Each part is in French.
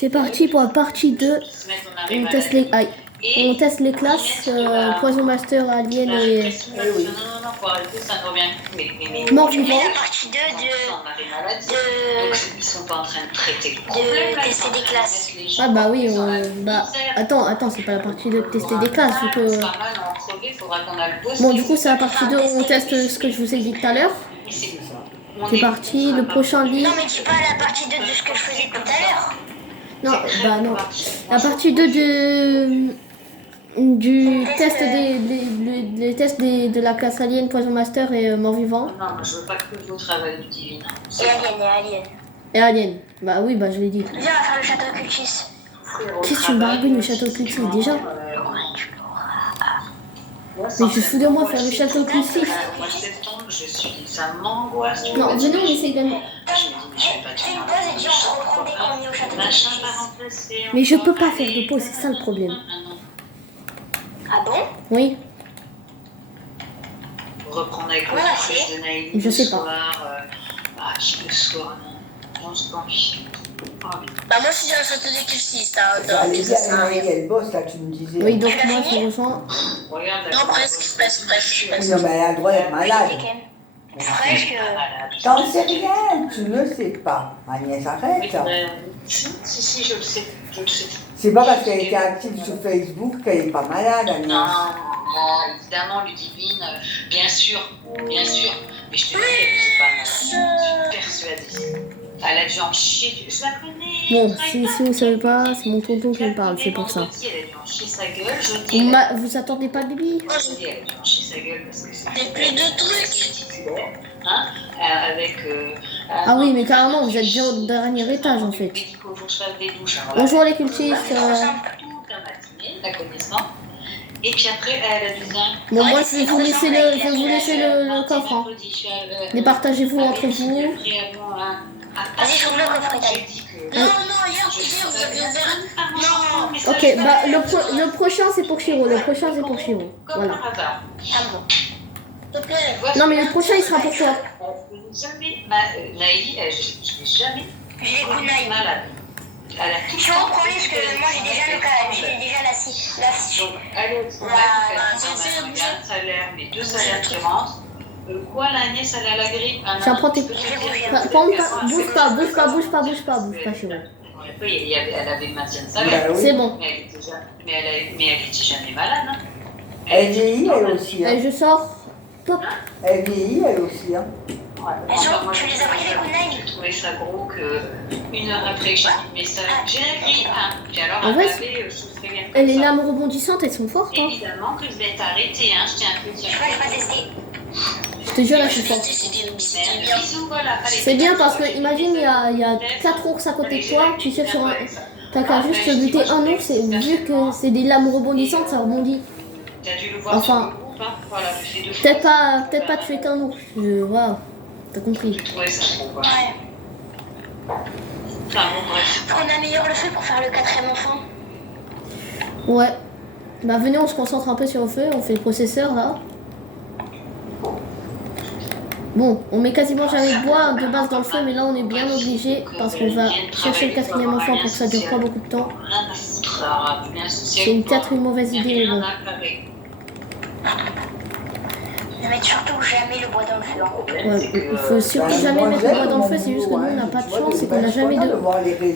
C'est parti pour la partie 2. On teste les, on teste les classes Poison Master, Alien et Mort Vivant. La partie 2 ils sont pas en train de traiter le problème. de tester des classes. Ah bah oui, bah attends, c'est pas la partie 2 de tester des classes. Du coup, bon, du coup, c'est la partie 2 où on teste ce que je vous ai dit tout à l'heure. C'est parti, le prochain lit. Non, mais tu parles la partie 2 de ce que je faisais tout à l'heure. Non, bah non. La partie 2 du test des tests de la classe Alien, Poison Master et Mort Vivant. Non, je veux pas que vous travaillez du divin. Et Alien. Bah oui, bah je l'ai dit. Viens, on va faire le château Cultis. Qu'est-ce que tu me barguines le château Cultis déjà? Mais je fous de moi faire le château Cultis. Moi, septembre, ça m'angoisse. Non, venez, on essaye d'aller. Fais une pause et dis on reprend dès qu'on est au château Cultis. Mais je peux pas faire de pause, c'est ça le problème. Ah bon? Oui. Reprendre avec le Voilà, fils de Naïm. Je sais pas. Le soir, non, c'est pas envie. Bah moi si j'ai un château de Cultis, Allez, elle bosse là, tu me disais. Oui, donc moi je rejoins. Non, presque. Non, mais elle a le droit d'être malade. Presque. T'en sais rien, tu ne sais pas. Agnès, arrête. Si, je le sais. C'est pas parce qu'elle était active sur Facebook qu'elle est pas malade, Agnès. Non, évidemment, Ludivine, bien sûr. Mais je te dis qu'elle n'est pas malade. Je suis persuadée. Elle a dû en chier. Je la connais. Bon, si vous savez pas, c'est mon tonton qui me parle, c'est pour ça. Elle a dû en chier sa gueule. Vous attendez pas Bibi? Elle a dû en chier sa gueule parce que C'est plus de trucs. Hein, avec. Ah oui, mais carrément, vous êtes bien au dernier étage en fait. Il faut que je fasse des douches. Bonjour les cultistes. Toute la matinée, la connaissant. Et puis après, elle a du zinc. Bon, moi je vais vous laisser le coffre. Hein. Départagez-vous entre vous. Vas-y, j'ouvre le coffre. Non, hier vous avez ouvert. Non. Ok, bah le prochain c'est pour Chiro. Voilà. Ah bon. S'il te plaît. Non mais le prochain il sera pour toi. Jamais, Naï, je n'ai jamais J'ai les kunai. malade. Elle a tout Tu reprends parce que moi j'ai déjà la fiche. Elle est au travail, elle a un salaire, mais 2 salaires qui rentrent. Quoi, la nièce, elle a la grippe? Tiens, prends tes... Bouge pas, Chiro. Elle avait le maintien de salaire. C'est bon. Mais elle n'était jamais malade. Hein. Elle vieillit, elle aussi. Hein. Je sors. Top. Elle vieillit, elle aussi. Hein. Moi, tu les as pris les kunai? j'ai trouvé ça gros que 1 heure après que j'ai dit le message, j'ai la grippe. Hein. Puis alors, En vrai, elle les lames rebondissantes, elles sont fortes. Hein. Évidemment que je vais t'arrêter, hein, je tiens à te dire. Je crois que je vais pas tester. Je te jure, là, je suis forte. C'est bien parce que, imagine, il y a 4 ours à côté de toi, tu tires sur un... T'as qu'à juste buter un ours et vu que c'est des lames rebondissantes, ça rebondit. Enfin, peut-être pas tuer qu'un ours. Waouh, t'as compris. Ouais. On améliore le feu pour faire le 4e enfant. Ouais. Bah venez, on se concentre un peu sur le feu, on fait le processeur là. Bon, on met quasiment jamais de bois de base dans le feu, mais là on est bien obligé parce qu'on va chercher le 4e enfant pour que ça dure pas beaucoup de temps. C'est peut-être une mauvaise idée, mais bon. Ne mettre surtout jamais le bois dans le feu. Hein. Ouais, il faut surtout jamais mettre le bois dans le feu, c'est juste que nous on n'a pas de chance, c'est qu'on n'a jamais de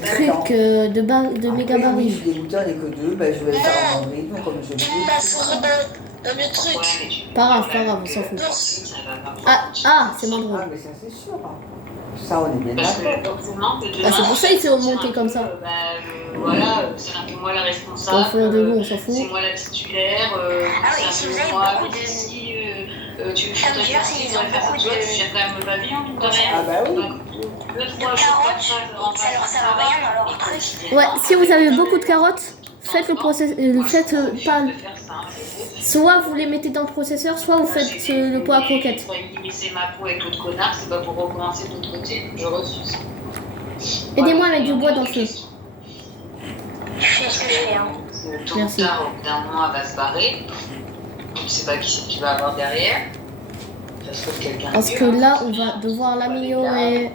truc de méga baril. Je l'ai goûté, on n'est que 2, je vais le faire en rythme comme je dis. Dans le truc. Pas grave, on s'en fout. Ah, c'est moins drôle. Ah, mais ça c'est sûr. Ça, on est bien d'accord. C'est pour ça qu'il s'est remonté comme ça. Voilà, c'est un peu moi la responsable. Au fond de l'eau, on s'en fout. C'est moi la titulaire. Si vous avez beaucoup de... tu veux faire ta partie, tu vas faire ça, tu gères quand même le pavillon, mine de rien. Ah bah oui. Ça leur sert à rien dans leur truc. Ouais, si vous avez beaucoup de carottes, faites le processeur. Pas... Soit vous les mettez dans le processeur, soit vous faites le pot à croquettes. C'est ma peau avec l'autre connard, c'est pas pour recommencer de l'autre côté. Je refuse. Aidez-moi à mettre du bois dans le feu. Je fais ce que je fais. Hein. Merci. Tard, au bout d'un moment, elle va se barrer. Tu sais pas qui c'est que tu vas avoir derrière. Ça se trouve quelqu'un. Parce que là, on va devoir l'améliorer.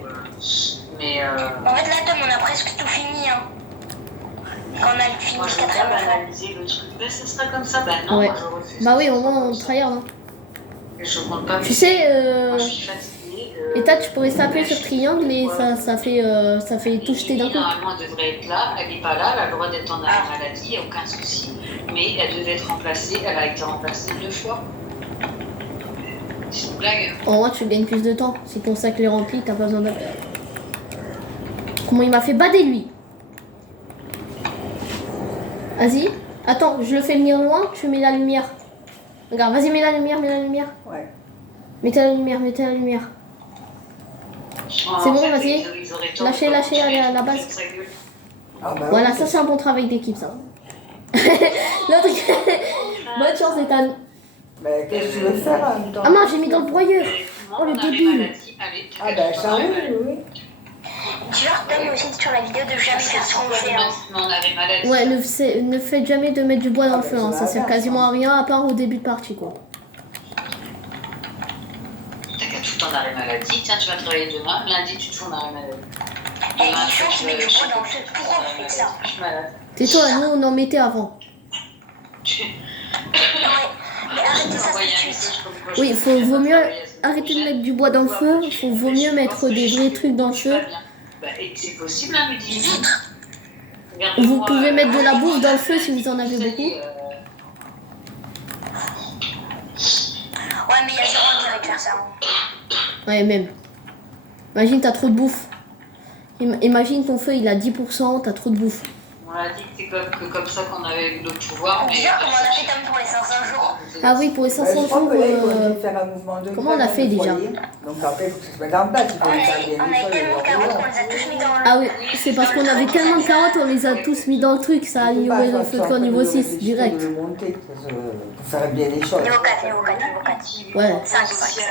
Mais En fait, là, Tom, on a presque tout fini. Hein. Quand on a fini Moi, le je veux bien quatrième enfant. banaliser le truc. Ben, ça sera comme ça. Ben non, Ouais. moi, je refuse. Bah oui, au moins on tryhard. Hein. Je compte pas. Tu sais, Moi, je suis fatiguée. et là tu pourrais taper sur triangle et ça fait tout jeter d'un coup. Normalement, elle devrait être là. Elle n'est pas là. Elle a le droit d'être en arrêt maladie. Il n'y a aucun souci. Mais elle devait être remplacée. Elle a été remplacée 2 fois. C'est une blague. En vrai, tu gagnes plus de temps. Si ton sac est rempli, t'as pas besoin de. Comment il m'a fait bader lui? Vas-y. Attends, je le fais venir loin, tu mets la lumière. Regarde, vas-y, mets la lumière, mets la lumière. Ouais. Mettez la lumière, mettez la lumière. C'est bon, vas-y. Lâchez, allez à la base. Ah bah Voilà, oui. ça c'est un bon travail d'équipe, ça. L'autre. Bonne chance, Ethan. Mais qu'est-ce que tu veux faire en même temps? Ah non, j'ai mis dans le broyeur. Oh, le débile. Ah bah ça oui, oui. Tu leur donnes aussi sur la vidéo de jamais faire ce qu'on fait. Hein. Ouais, ne faites jamais de mettre du bois dans le feu, hein. Ça sert quasiment à rien à part au début de partie, quoi. T'as qu'à tout en arrêt maladie. Tiens, tu vas travailler demain. Lundi, tu te fais en arrêt maladie. Et il faut que tu mets du bois dans le feu. Pourquoi on fait ça? Je suis malade. Tais-toi, nous on en mettait avant. Mais arrêtez ça tout de suite. Oui, vaut mieux arrêter de mettre du bois dans le feu. Vaut mieux mettre des vrais trucs dans le feu. Bah, et c'est possible, hein, Ludivine. Vous pouvez mettre de la bouffe dans le feu si vous en avez beaucoup. Ouais, mais il y a zéro intérêt de faire ça. Ouais, même. Imagine, t'as trop de bouffe. Imagine ton feu, il a 10%, t'as trop de bouffe. On a dit que c'est comme ça qu'on avait eu le pouvoir. On déjà comment on a fait comme pour les 500 jours. Ah oui, pour les 500 Je crois jours. que là, il faut faire un mouvement de comment on a grève fait dans le déjà? foyer. Donc après, il faut que ça se mette en place. Il faut On les faire bien a les choses. tellement de carottes qu'on les a tous mis dans le... Ah oui, c'est parce qu'on avait tellement de carottes, on les a tous mis dans le truc. Ça a amélioré le feu de camp niveau 6, direct. Pour faire bien les choses. Niveau 4, niveau 4, niveau 4. Ouais. 5, 5.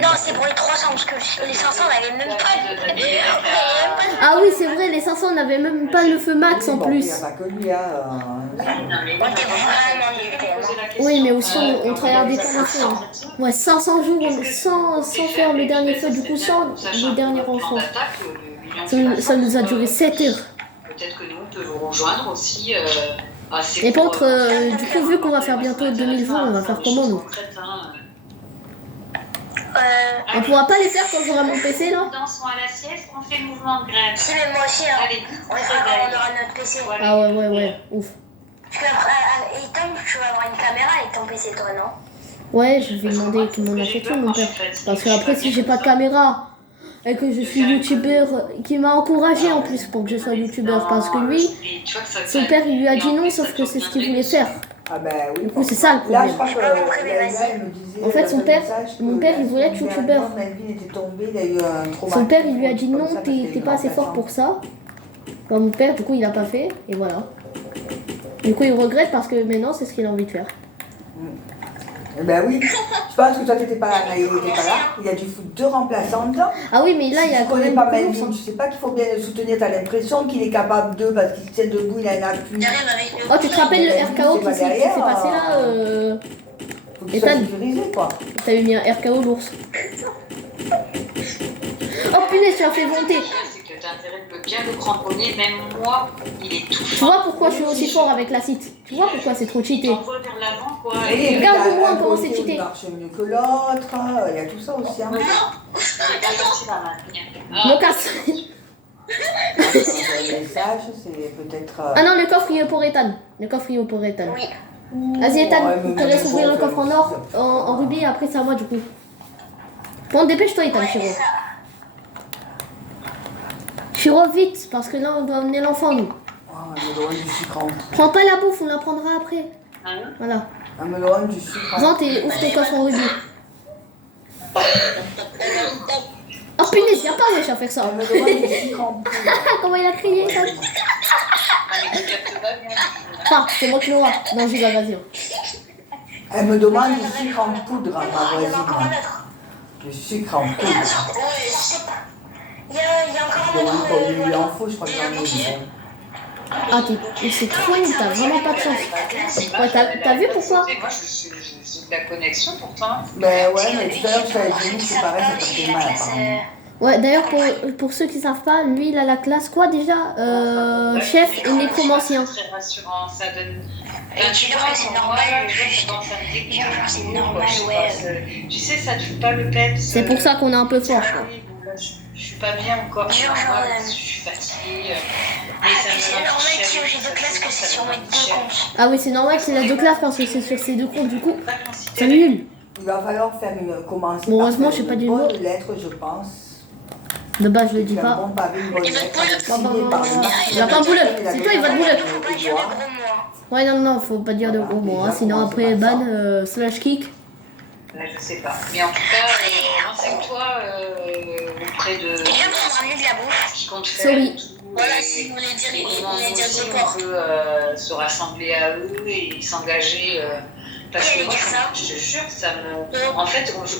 Non, c'est pour les 300, parce que les 500, on n'avait même pas de... Ah oui, c'est vrai, les 500, on n'avait même pas le feu max en plus. Il n'y a pas que lui, hein. On était vraiment nuls, tellement. Oui, mais aussi, on travaillait des temps aussi. Hein. Ouais, 500 jours sans faire le dernier feu, du coup, sans le dernier enfant. Ça nous a duré 7 heures. Peut-être que nous, on peut vous rejoindre aussi. Et par contre, du coup, vu qu'on va faire bientôt 2000 jours, on va faire comment, nous? On pourra pas les faire quand j'aurai mon PC, là? Dansons à la sieste, on fait le mouvement de grève. Si, mais moi aussi, hein. Allez, On les fera quand on aura notre PC. Ah ouais, ouf. Parce que, et Tom, tu vas avoir une caméra avec ton PC, toi, non? Ouais, je vais demander qu'il m'en achète une, mon père. Parce que après, si j'ai pas de caméra et que je suis youtubeur, qui m'a encouragé en plus pour que je sois youtubeur, parce que lui, son père, il lui a dit non, sauf que c'est ce qu'il voulait faire. Ah ben oui. Du coup, c'est ça le Là, je problème. crois que elle me disait. En fait, son père, mon père, il voulait être youtubeur. youtubeur. Melvin était tombé, il a eu un traumatisme. Son père, il lui a dit comme non, ça, parce qu'il t'es a eu pas assez un fort pour remplaçant. ça. Bah, mon père, du coup, il a pas fait, et voilà. Du coup, il regrette parce que maintenant, c'est ce qu'il a envie de faire. Eh ben oui, je pense que toi t'étais pas là, il était pas là, il a dû foutre 2 remplaçants dedans. Ah oui, mais là, il y a tu quand connais même pas beaucoup Melvin, d'ours, tu sais pas qu'il faut bien le soutenir, t'as l'impression qu'il est capable de, parce qu'il tient debout, il a un appui. Oh, tu te rappelles le RKO qui s'est passé là Faut qu'il soit Ethan, sécurisé quoi. t'avais mis un RKO l'ours. Oh punaise, tu as fait monter. C'est que t'as intérêt de bien le cramponner, même moi, il est tout. Tu vois pourquoi je suis aussi fort avec la site? Tu vois pourquoi c'est trop cheaté? T'envoies vers l'avant, quoi. Et Regarde-moi un comment côté c'est cheaté. Il marche mieux que l'autre, il y a tout ça aussi. Hein. C'est pas facile à maintenir. Me casse. Le message, c'est peut-être. Ah non, le coffre il est pour Ethan. Le coffre il est pour Ethan. Oui. Vas-y Ethan, Ouais, je te laisse ouvrir le coffre en or, en rubis, et après c'est à moi du coup. Bon, dépêche-toi Ethan, Chiro. Chiro, vite, parce que là on doit emmener l'enfant nous. Oh, elle me donne du sucre en plus. Prends pas la bouffe, on la prendra après. Voilà. Elle me donne du sucre en plus. Rentre et ouvre ton coffre en rubis. Oh punaise, y'a pas wesh à faire ça. Elle me donne du sucre en plus. Comment il a crié ça? Ah, c'est moi qui le vois. Non, j'y vais, vas-y. Elle me demande du sucre en poudre, ma Il y en a voisine. encore un autre. Du sucre en poudre. Ouais, je sais pas. Il y a encore Je un demande autre. combien il en faut, je crois que j'en ai dit. Ah, c'est trop nul, t'as vraiment pas de chance. Ouais, t'as vu pourquoi? Moi, j'ai de la connexion pourtant. Ben ouais, mais tout à l'heure, je t'avais dit, c'est pareil, ça fait mal apparemment. Ouais, d'ailleurs, pour ceux qui savent pas, lui, il a la classe quoi déjà chef et nécromancien. C'est très rassurant, ça donne. Et tu vois que c'est normal, c'est normal, ouais. Tu sais, ça te fout pas le peps. C'est pour ça qu'on est un peu fort. Je suis pas bien encore. Je suis fatiguée. C'est normal qu'il y ait deux classes que c'est sur mes deux comptes. Ah oui, c'est normal qu'il a deux classes parce que c'est sur ses deux comptes, du coup, c'est nul. Il va falloir commencer Bon, par heureusement, faire je sais pas une du bonne mot. lettre, je pense. De base, je le dis Un pas. bon pavé, une bonne lettre, signée par Il va pas bouler. C'est toi, il va te bouler. Faut pas dire de gros mots. Ouais, non, faut pas dire de gros mots, hein, sinon après ban, slash kick. Là, je sais pas. Mais en tout cas, renseigne-toi auprès de. Quelqu'un peut me ramener de la bouffe? Qui compte faire. Sorry. Voilà, si vous voulez dire, Et il comment voulait nous dire aussi, de porc. on peut se rassembler à eux et s'engager. Parce Qui que allait moi, dire ça? je te jure, ça me. En fait, Moi, non, j'ai dit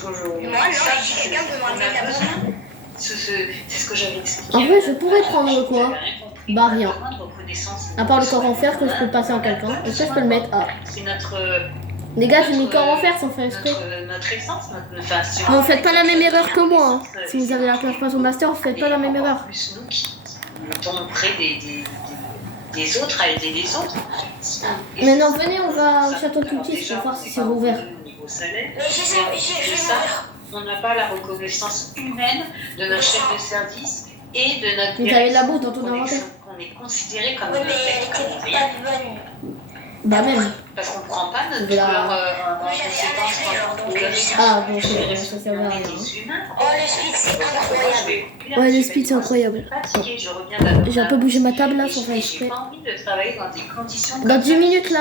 quelqu'un peut me ramener de la bouffe. C'est ce que j'avais expliqué. En vrai, je pourrais prendre quoi? Bah, rien. À À part le corps en fer que je peux passer en quelqu'un. Est-ce que je peux le mettre? Ah. C'est notre. Les gars, j'ai mis le corps en fer sans faire exprès. Notre essence, enfin, si Mais vous faites pas la même erreur que moi. Hein. Si vous avez la classe passe au master, vous faites pas la même erreur. Plus nous qui mettons près des autres à aider les autres. Maintenant, venez, on va au château cultiste pour voir si c'est rouvert. Au niveau salaire, Mais j'ai ça, on n'a pas la reconnaissance humaine de notre chef de service et de notre Vous avez de la bouffe dans ton on est- inventaire? On est considéré comme Oui, mais des elle était pas bonne. Bah même. parce qu'on ne prend pas notre De la- douleur en Moi, j'avais un conséquence effet, genre, donc, Ah bon, ça sert à rien. Oh, le speed, c'est incroyable. Ouais, le speed, c'est incroyable. J'ai un peu bougé ma table là sans faire exprès. J'ai pas envie de travailler dans des conditions. Dans 10 minutes là,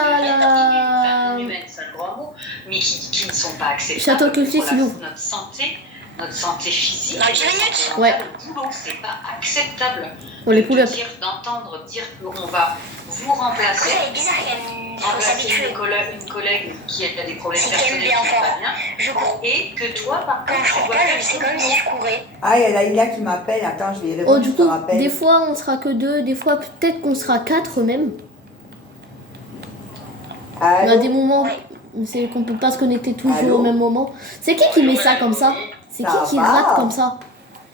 C'est un grand mot, mais qui ne sont pas acceptables. Château cultiste, pour il ouvre. Notre santé physique. Dans 10 minutes? Ouais. Le boulot, c'est pas acceptable. Oh, les De pull-ups. d'entendre dire qu'on va vous remplacer. Après, elle est bizarre, il faut Remplacer s'habituer. une collègue qui a des problèmes C'est qu'elle personnels est qui bien va fort. bien. Je cours. Et que toi, par Quand contre, je tu cours dois pas, faire c'est ton comme si je courais. Ah, il y a Laïla qui m'appelle. Attends, je vais y Oh, répondre. du je te coup, rappelle. des fois on sera que 2, des fois peut-être qu'on sera 4 même. On a Allô? des moments où c'est qu'on peut pas se connecter toujours Allô? au même moment. C'est qui met ça comme ça? C'est qui Ça rate va. comme ça?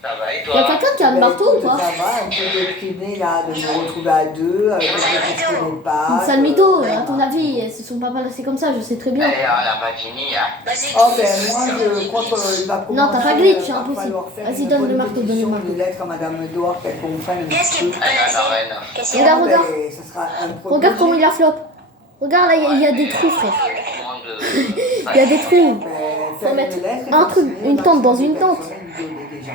Ça va et Y'a toi? quelqu'un qui a le marteau ou Ça quoi? va, un peu déprimé là, de me retrouver à deux, avec quelqu'un que je connais pas. Une sale mytho, à ton avis, elles se sont pas balancées comme ça, je sais très bien. Eh, on n'a pas fini, hein. Vas-y, Oh ben moi je crois qu'il va commencer. Non, t'as pas glitch, c'est va impossible. falloir faire Vas-y, une donne le bonne marteau, donne le pétition marteau. de lettres à Madame Dehors qu'elle comprenne un Qu'est-ce petit qu'il peu. peut Eh, non, passer? non, Qu'est-ce qu'il y Regarde, a? regarde. Ben, ça sera un produit. Regarde comment il a flop. Regarde là, il y a des trous, frère. Il Il y a des trous. Ben, Faut faire mettre une lettre et un truc, vacciner une tente dans vacciner une les tente. personnes isolées déjà.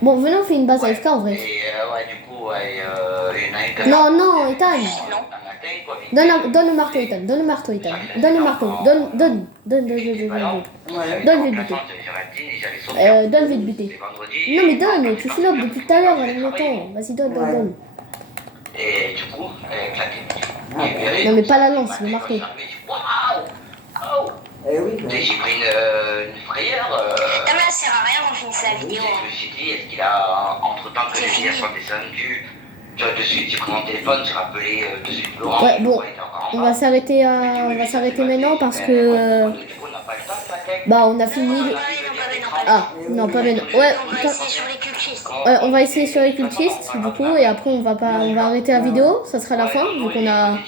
Bon, venez, on fait une base AFK en vrai. Et ouais, du coup, ouais, il y en a une qui a- Non, non, Ethan. Un matin, quoi, mais- Donne le marteau, Ethan. Donne le marteau, Ethan. Donne le marteau. Donne. Ouais. Donne, je vais te buter. Donne, je vais te buter. Non, mais donne, tu flopes depuis tout à l'heure, elle m'attend. Vas-y, donne. Et du coup, elle a éclaté. Non, mais pas la lance, le marteau. Waouh! Eh oui, ben. J'ai pris une frayeur. Ah, mais ça sert à rien, on finisse la Je vidéo. me suis dit, est-ce qu'il a, entre-temps que C'est les fini. filles sont descendues, tu vois, de suite, j'ai pris mon téléphone, j'ai rappelé de suite Laurent. Ouais, bon, il était encore en On bas. va s'arrêter maintenant parce que Du coup, on n'a pas le temps de s'attaquer. bah on a fini. Ah non pas maintenant. Ouais, On va essayer sur les cultistes. on va essayer sur les cultistes du coup et après on va arrêter la vidéo. Ça sera la fin vu qu'on a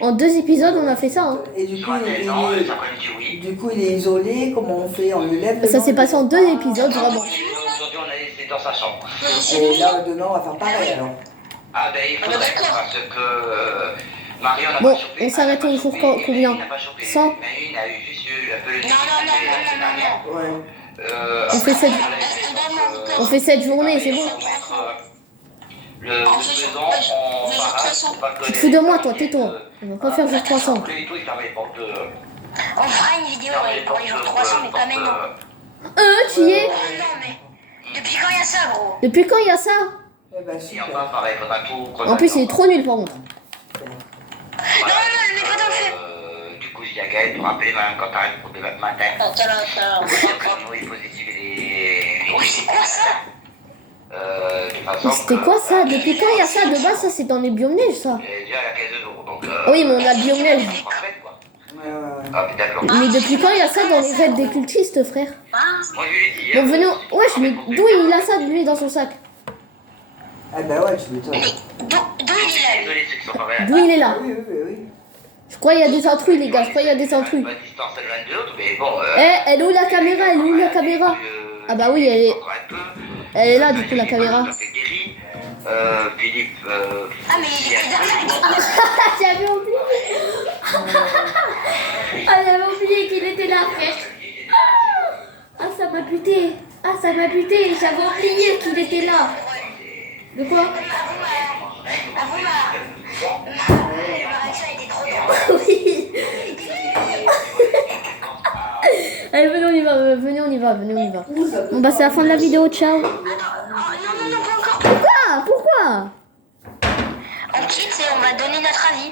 en 2 épisodes on a fait ça. Hein. Et du coup, Non, ça me dit oui. il est isolé, comment on fait? On le lève? Ça s'est passé en 2 épisodes vraiment. Aujourd'hui, on a laissé dans sa chambre. Et là, demain, on va faire pareil alors. Ah ben, il faudrait parce que Marion n'a Bon, pas chopé. on s'arrête au jour combien? Il n'a pas chopé. 100. Mais une a eu juste eu un peu le Non. Ouais. On fait 7 on fait 7 journées, c'est bon. Le faisant, on va Tu te fous de moi, toi, tais-toi. On va pas faire jour 300. On fera une vidéo pour les jours 300, mais pas maintenant. Tu y es? Non, mais depuis quand il y a ça, gros? Depuis quand il y a ça? Eh ben, Si on super. va pareil, faudra tout. En plus il est trop nul par contre. Non, le mec pas dans le feu. Du coup, je dis à Gaël de rappeler même quand t'arrives pour demain matin. Le est positif et Oh, c'est quoi ça? de toute façon. C'était quoi ça? Depuis quand il y a ça? De base ça c'est dans les biomes neige ça. Déjà à la caisse de l'eau. Donc. Oui mais on a le biome neige. En fait, quoi. Ouais. Ah, putain, d'accord. Mais depuis quand il y a ça dans les raids des cultistes, frère? Moi, je lui ai dit. Bon, venez. Wesh, mais d'où il a ça, lui, dans son sac? Ah bah ouais, tu m'étonnes. D'où il est là? Désolé, ceux qui sont pas vrais. D'où il est là? Oui. Je crois qu'il y a des intrus, les gars. Je crois qu'il y a des intrus. Pas distance l'un de l'autre, mais bon. Eh, elle est où la caméra? Elle est où la caméra? Ah bah oui, elle est là, du coup, la caméra. Philippe. Ah, mais il était derrière. J'avais oublié. Ah, j'avais oublié qu'il était là, frère. Ah, ça m'a buté. Ah, ça m'a buté. J'avais oublié qu'il était là. De quoi? Avoue, ma réaction était trop drôle. Oui. Allez, venez, on y va. Venez, on y va. Bon, bah, c'est la fin de la vidéo. Ciao. Non, pas encore. Pourquoi? On quitte et on va donner notre avis.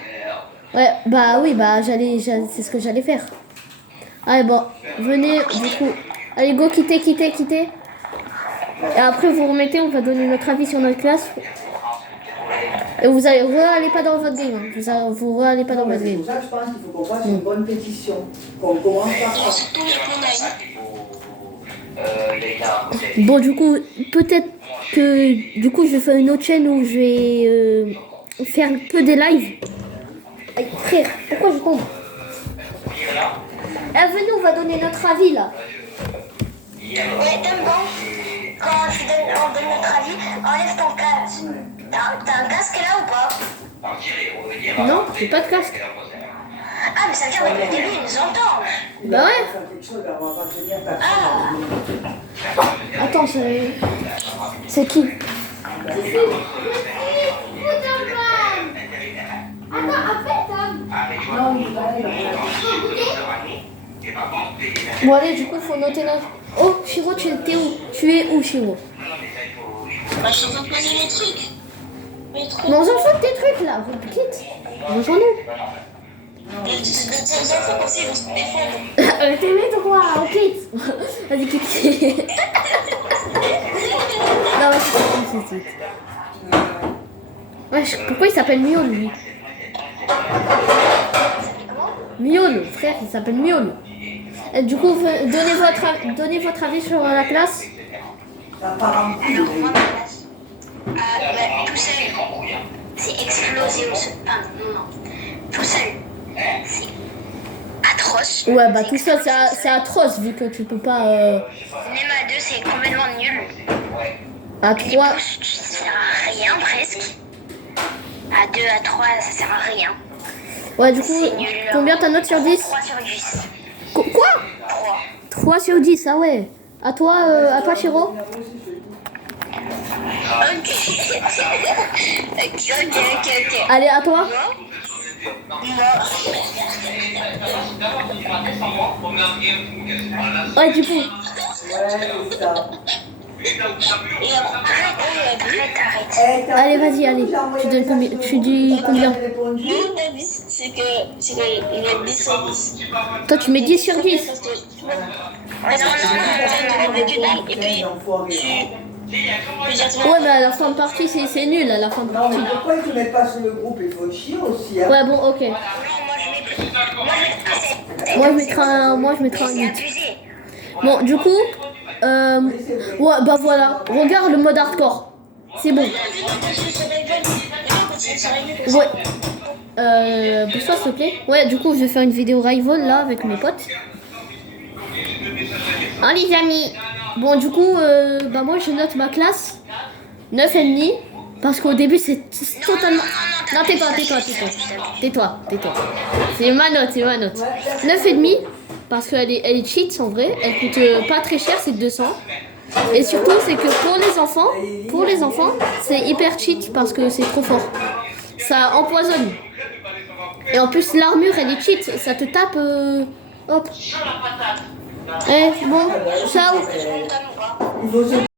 Ouais, bah oui, bah c'est ce que j'allais faire. Allez, bon, venez, du coup. Allez, go, quittez. Et après, vous remettez, on va donner notre avis sur notre classe. Et vous allez pas dans votre game. Hein. Vous allez pas dans votre game. C'est pour ça que je pense qu'il faut qu'on fasse une bonne pétition. Qu'on commence par ça. Bon, du coup, peut-être que du coup, je vais faire une autre chaîne où je vais faire un peu des lives. Aïe, frère, pourquoi je tombe? Eh, venez, on va donner notre avis là. Ouais, t'aimes bon? Quand on donne notre avis, enlève ton casque. T'as un casque là ou pas? Non, j'ai pas de casque. Ah, mais ça veut dire depuis le début, ils nous entendent. Bah ouais. Faire quelque chose, on va pas tenir personne. Attends, c'est qui? Bon allez, du coup, faut noter notre... Oh, Chiro, tu es où? Tu es où, Chiro? Bah, je suis en train de poser les trucs. Mais on s'en fout de tes trucs, là. Quitte. Rejoins-nous. Les enfants aussi, ils vont se défendre. T'es mes droits, on quitte. Vas-y, quitte. Non, c'est. Ouais, pourquoi il s'appelle Miol, lui? Miol, frère, il s'appelle Miol. Et du coup, donnez votre avis sur la classe. Ça part en couille. Alors, moi, ma classe. Tout seul, c'est explosé au sol. Enfin, non. Tout seul, c'est atroce. Ouais, bah tout ça, c'est atroce, vu que tu peux pas... Même à 2, c'est complètement nul. À Les 3... pouces, ça sert à rien presque. À 2, à 3, ça sert à rien. Ouais, du coup, C'est nul. combien ta note sur 10? 3 sur 10. Quoi? 3. 3 sur 10, ah ouais. À toi, Chiro? Ok. Ok. Allez, à toi? Ouais, du coup. Ouais, c'est ça. Arrête. Allez, vas-y, allez. Tu donnes combien? Tu dis combien? Mon avis, c'est que il y a 10 sur 10. Toi, tu mets 10 sur 10. Parce que... Non, et puis Ouais, mais à la fin de partie, c'est nul, à la fin de Non, partie. mais pourquoi ils ne mettent pas sur le groupe? Il faut chier aussi. Hein. Ouais, bon, ok. Non, Moi, je mettrai un 8. Bon, du coup, ouais, bah voilà. Regarde le mode hardcore. C'est bon. Ouais. Pousse-toi, s'il te plaît. Ouais, du coup, je vais faire une vidéo rival là avec mes potes. Oh, les amis. Bon, du coup, bah moi, je note ma classe 9,5. Parce qu'au début, c'est totalement... Non, tais-toi. C'est ma note. 9,5. Parce qu'elle est cheat en vrai. Elle coûte pas très cher, c'est 200. Et surtout, c'est que pour les enfants, c'est hyper cheat parce que c'est trop fort. Ça empoisonne. Et en plus, l'armure, elle est cheat. Ça te tape... Hop. Eh, bon, ciao. Il faut se